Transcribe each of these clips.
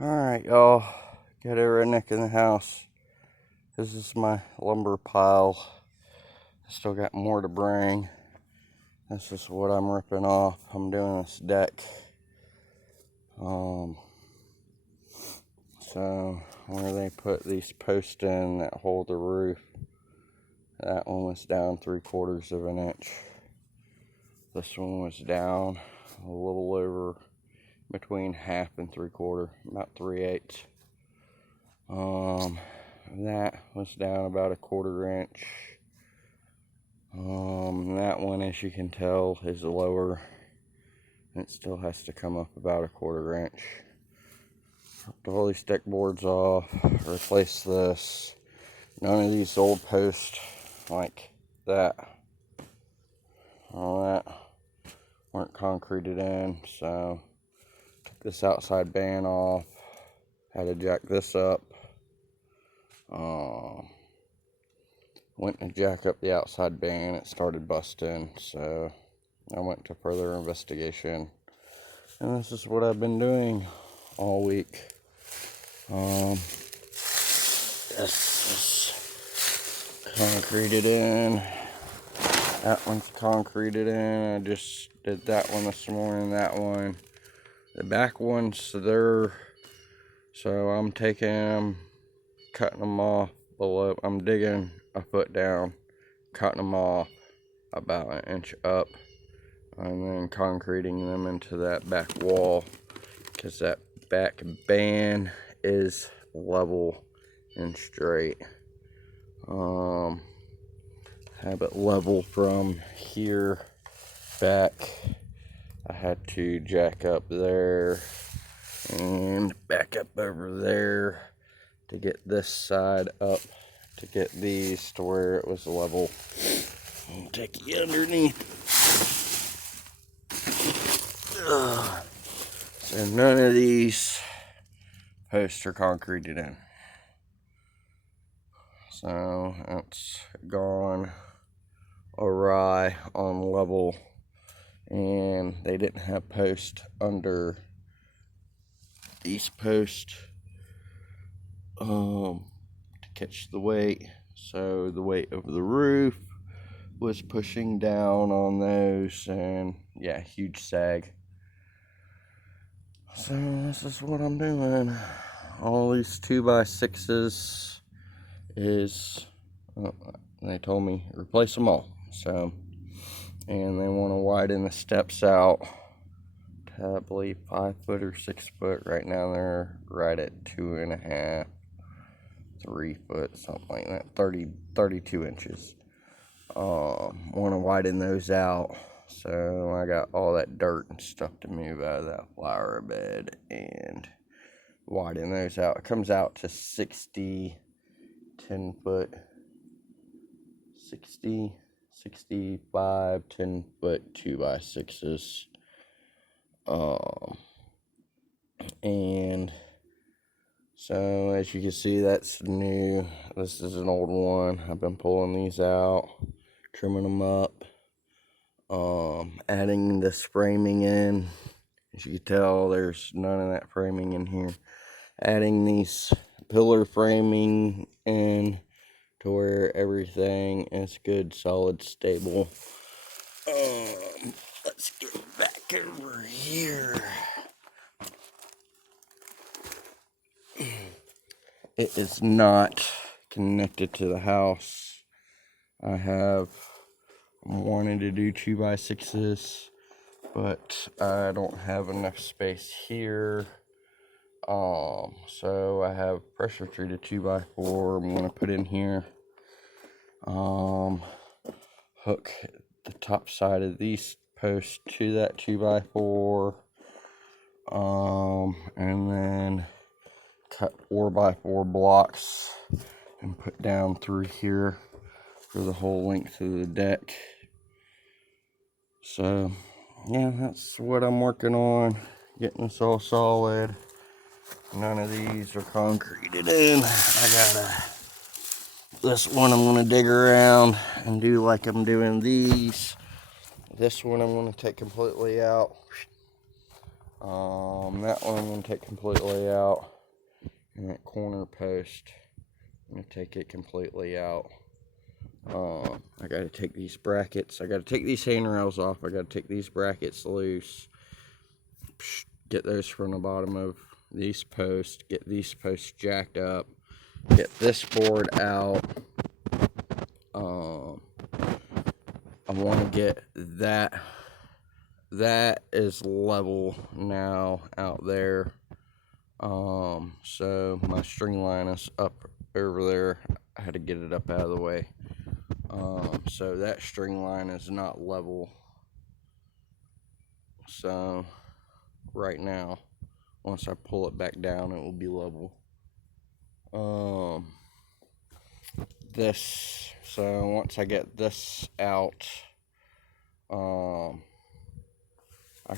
Alright, y'all. Got a redneck in the house. This is my lumber pile. I still got more to bring. This is what I'm ripping off. I'm doing this deck. So where they put these posts in that hold the roof, that one was down 3/4 of an inch. This one was down a little over between 1/2 and 3/4, about 3/8. That was down about 1/4 inch. That one, as you can tell, is lower. It still has to come up about 1/4 inch. Ripped all these deck boards off, replace this. None of these old posts like that, all that, weren't concreted in, so took this outside band off, had to jack this up. Went to jack up the outside band, it started busting, so I went to further investigation, and this is what I've been doing all week. This is concreted in, that one's concreted in. I just did that one this morning, that one. The back ones, they're, so I'm taking them, cutting them off below. I'm digging a foot down, cutting them off about 1 inch up, and then concreting them into that back wall, because that back band is level and straight. Have it level from here back. I had to jack up there and back up over there to get this side up, to get these to where it was level. I'll take you underneath. So none of these posts are concreted in. So it's gone awry on level, and they didn't have posts under these posts to catch the weight, so the weight of the roof was pushing down on those, and yeah, huge sag. So this is what I'm doing. All these 2x6s is, they told me replace them all, so, and they want to widen the steps out to, I believe, 5 foot or 6 foot. Right now they're right at 2.5, 3 foot, something like that, 32 inches. Want to widen those out, so I got all that dirt and stuff to move out of that flower bed and widen those out. It comes out to 10 foot, 60, 65, 10 foot 2x6s. And so as you can see, that's new. This is an old one. I've been pulling these out, trimming them up, adding this framing in. As you can tell, there's none of that framing in here. Adding these pillar framing in to where everything is good, solid, stable. Let's get back over here. It is not connected to the house. I have wanted to do 2x6s, but I don't have enough space here. So I have pressure treated 2x4 I'm gonna put in here. Hook the top side of these posts to that 2x4. And then cut 4x4 blocks and put down through here for the whole length of the deck. So yeah, that's what I'm working on, getting this all solid. None of these are concreted in. This one I'm gonna dig around and do like I'm doing these. This one I'm gonna take completely out That one I'm going to take completely out. And that corner post, I'm going to take it completely out. I got to take these brackets. I got to take these handrails off. I got to take these brackets loose. Get those from the bottom of these posts. Get these posts jacked up. Get this board out. I want to get that. That is level now out there. So my string line is up over there. I had to get it up out of the way. So that string line is not level. So right now, once I pull it back down, it will be level. So once I get this out, I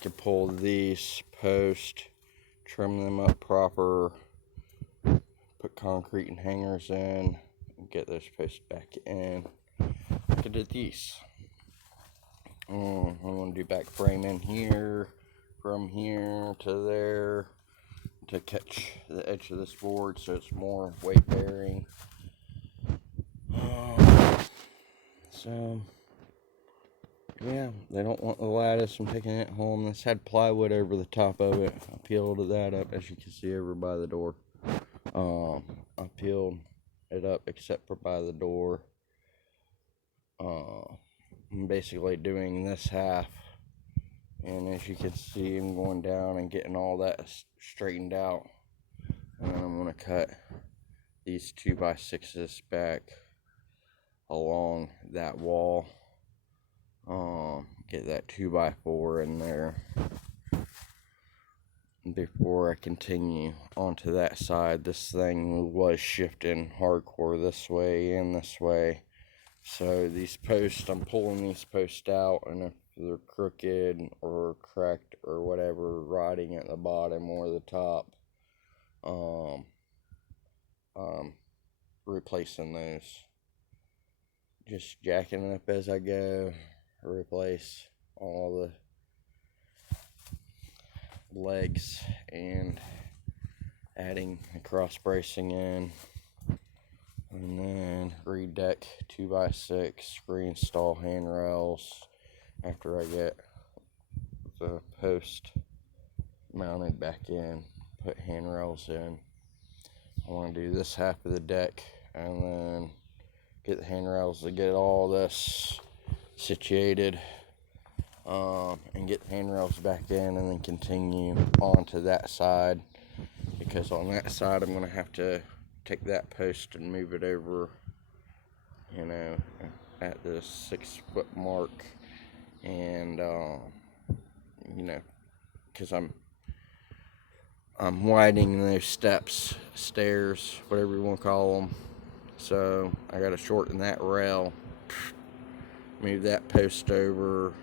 can pull these posts, trim them up proper, put concrete and hangers in, and get those posts back in. I did these. I'm going to do back framing here, from here to there, to catch the edge of this board so it's more weight bearing. So yeah, they don't want the lattice. I'm taking it home. This had plywood over the top of it. I peeled that up, as you can see over by the door. I peeled it up except for by the door. I'm basically doing this half, and as you can see, I'm going down and getting all that straightened out, and then I'm going to cut these 2x6s back along that wall. Get that 2x4 in there before I continue onto that side. This thing was shifting hardcore this way and this way. So these posts, I'm pulling these posts out, and if they're crooked or cracked or whatever, rotting at the bottom or the top, replacing those. Just jacking it up as I go, replace all the legs and adding the cross bracing in. And then redeck 2x6, reinstall handrails after I get the post mounted back in, put handrails in. I want to do this half of the deck and then get the handrails to get all this situated, and get the handrails back in, and then continue on to that side, because on that side I'm going to have to take that post and move it over, at the 6 foot mark, and because I'm widening those stairs, whatever you want to call them. So I got to shorten that rail, move that post over,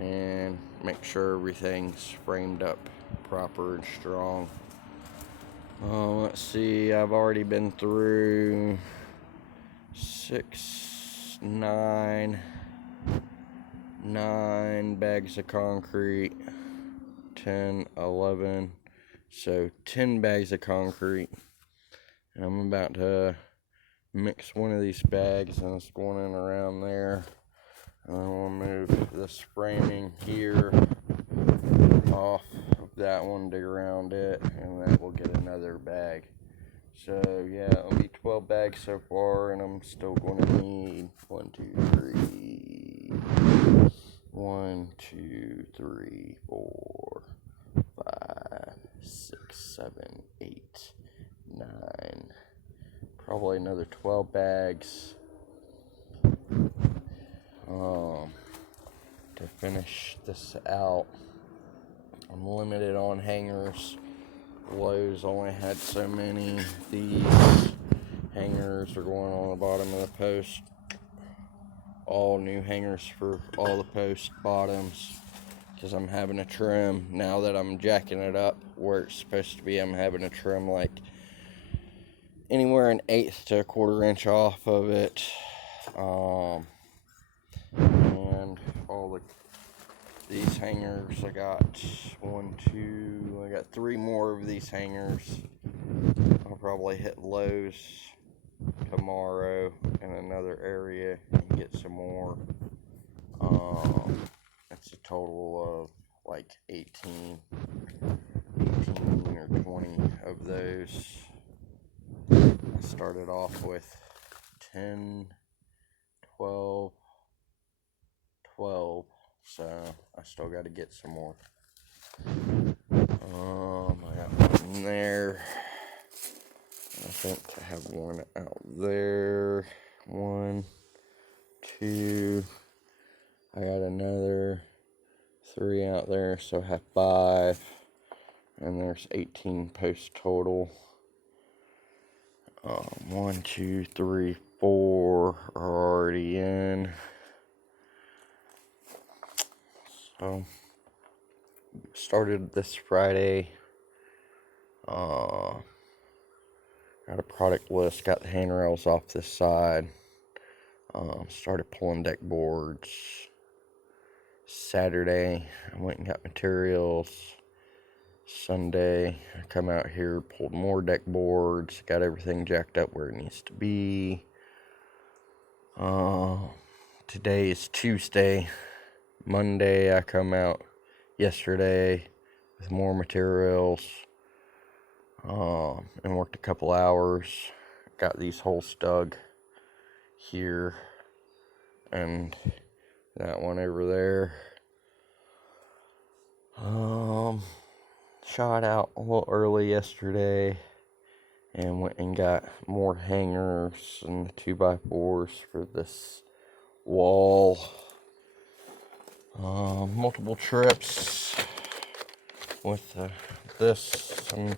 and make sure everything's framed up proper and strong. Let's see, I've already been through 9 bags of concrete, 10, 11, so 10 bags of concrete, and I'm about to mix one of these bags, and it's going in around there. And then we'll move this framing here off of that one, dig around it, and then we'll get another bag. So yeah, it'll be 12 bags so far, and I'm still going to need 1, 2, 3, 4, 5, 6, 7, 8, 9, probably another 12 bags to finish this out. I'm limited on hangers. Lowe's only had so many. These hangers are going on the bottom of the post. All new hangers for all the post bottoms, because I'm having to trim, now that I'm jacking it up where it's supposed to be, I'm having to trim like anywhere 1/8 to 1/4 inch off of it. And all these hangers. I got I got 3 more of these hangers. I'll probably hit Lowe's tomorrow in another area and get some more. That's a total of like 18 or 20 of those. I started off with 10, 12, so I still got to get some more. I got one in there. I think I have one out there. 1, 2. I got another 3 out there, so I have 5. And there's 18 posts total. 1, 2, 3, 4 are already in. So, started this Friday. Got a product list, got the handrails off this side. Started pulling deck boards. Saturday, I went and got materials. Sunday, I come out here, pulled more deck boards, got everything jacked up where it needs to be. Today is Tuesday. Monday, I come out yesterday with more materials, and worked a couple hours. Got these holes dug here and that one over there. Shot out a little early yesterday and went and got more hangers and 2x4s for this wall. Multiple trips with this, and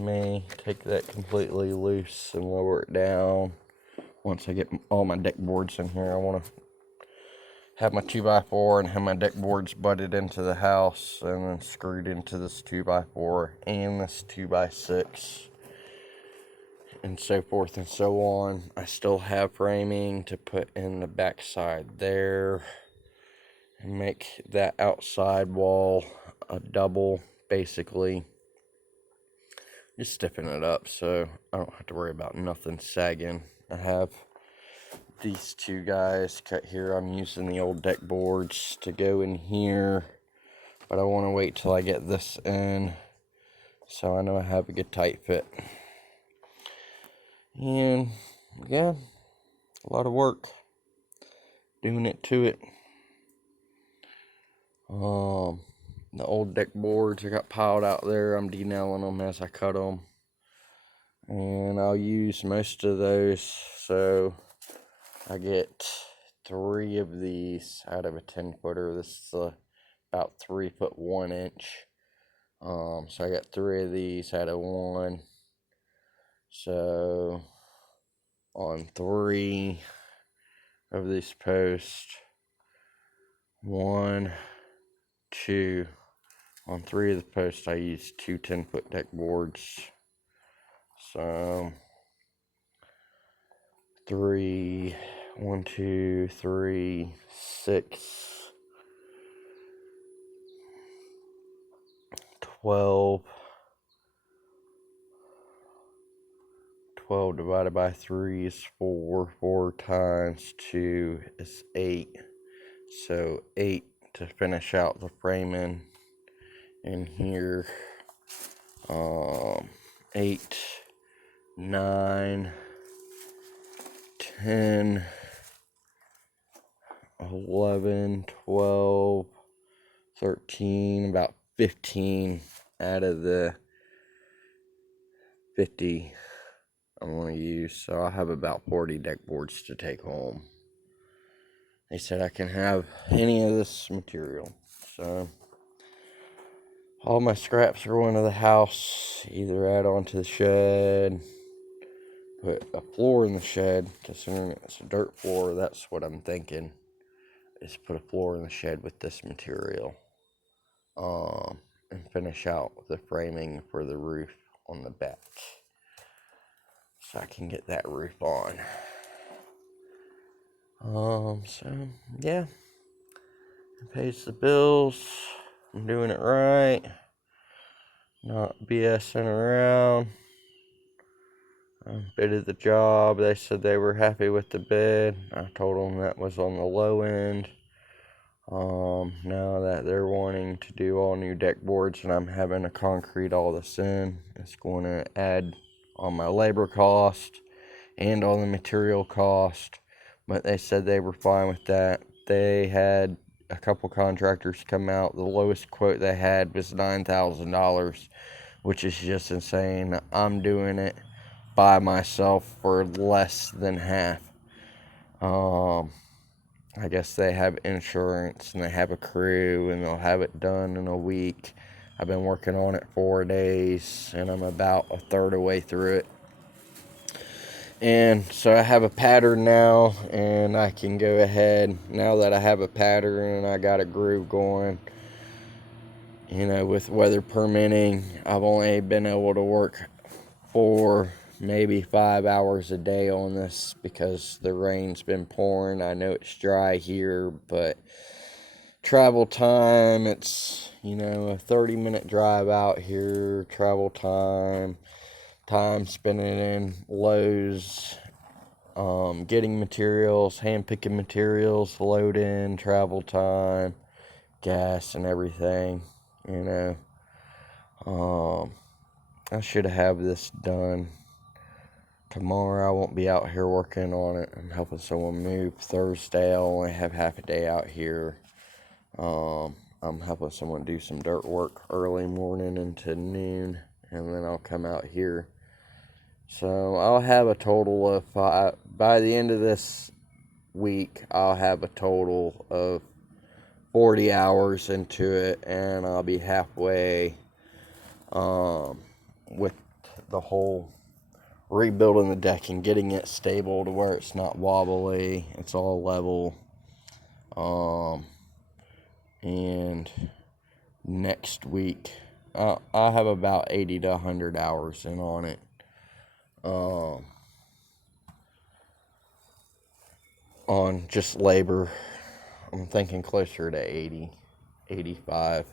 may take that completely loose and lower it down. Once I get all my deck boards in here, I want to have my 2x4 and have my deck boards butted into the house and then screwed into this 2x4 and this 2x6 and so forth and so on. I still have framing to put in the backside there and make that outside wall a double, basically. Just stiffen it up so I don't have to worry about nothing sagging. I have these 2 guys cut here. I'm using the old deck boards to go in here, but I want to wait till I get this in so I know I have a good tight fit. And yeah, a lot of work doing it to it. The old deck boards I got piled out there, I'm denailing them as I cut them, and I'll use most of those, so I get 3 of these out of a 10-footer. This is about 3 foot 1 inch. So I got 3 of these out of 1. So on 3 of these posts, 1, 2. On 3 of the posts, I used 2 10-foot deck boards. So 3, 1, 2, 3, 6, 12. 12 divided by 3 is 4. 4 times 2 is 8. So 8 to finish out the framing in here. 8, 9, 10, 11, 12, 13, about 15 out of the 50 I'm going to use. So I'll have about 40 deck boards to take home. They said I can have any of this material. So all my scraps are going to the house. Either add on to the shed, put a floor in the shed. Considering it's a dirt floor, that's what I'm thinking, is put a floor in the shed with this material. And finish out the framing for the roof on the back, so I can get that roof on. So yeah, It pays the bills. I'm doing it right. Not BSing around. I bidded the job. They said they were happy with the bid. I told them that was on the low end. Now that they're wanting to do all new deck boards and I'm having to concrete all this in, it's going to add on my labor cost and on the material cost. But they said they were fine with that. They had a couple contractors come out. The lowest quote they had was $9,000, which is just insane. I'm doing it by myself for less than half. I guess they have insurance and they have a crew and they'll have it done in a week. I've been working on it 4 days and I'm about a third of the way through it. And so I have a pattern now and I can go ahead, now that I have a pattern and I got a groove going, with weather permitting, I've only been able to work for maybe 5 hours a day on this because the rain's been pouring. I know it's dry here, but travel time, it's a 30-minute drive out here. Travel time spending in Lowe's, getting materials, hand picking materials, loading, travel time, gas and everything. I should have this done tomorrow. I won't be out here working on it. I'm helping someone move Thursday. I'll only have half a day out here. I'm helping someone do some dirt work early morning into noon, and then I'll come out here. So I'll have a total of by the end of this week, I'll have a total of 40 hours into it, and I'll be halfway with the whole rebuilding the deck and getting it stable to where it's not wobbly, it's all level. And next week I have about 80 to 100 hours in on it. On just labor, I'm thinking closer to 80, 85.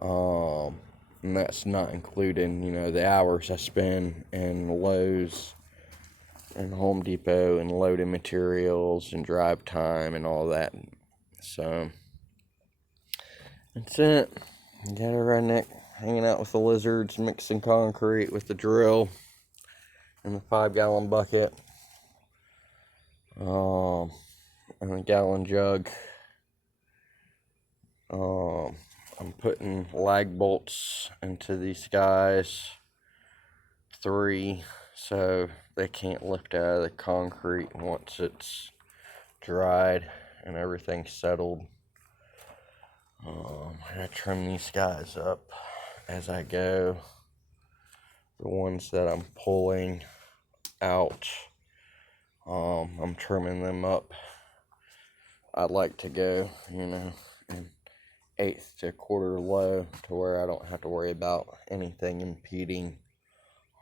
And that's not including, the hours I spend in Lowe's and Home Depot and loading materials and drive time and all that. So that's it. Got a redneck hanging out with the lizards, mixing concrete with the drill and the 5-gallon bucket, and a gallon jug. I'm putting lag bolts into these guys, 3, so they can't lift out of the concrete once it's dried and everything's settled. I gotta trim these guys up as I go. The ones that I'm pulling out, I'm trimming them up. I'd like to go, an 1/8 to 1/4 low to where I don't have to worry about anything impeding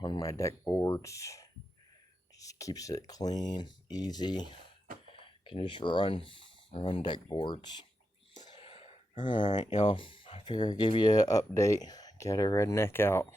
on my deck boards. Just keeps it clean, easy. Can just run deck boards. Alright, y'all. I figure I'd give you an update. Got a redneck out.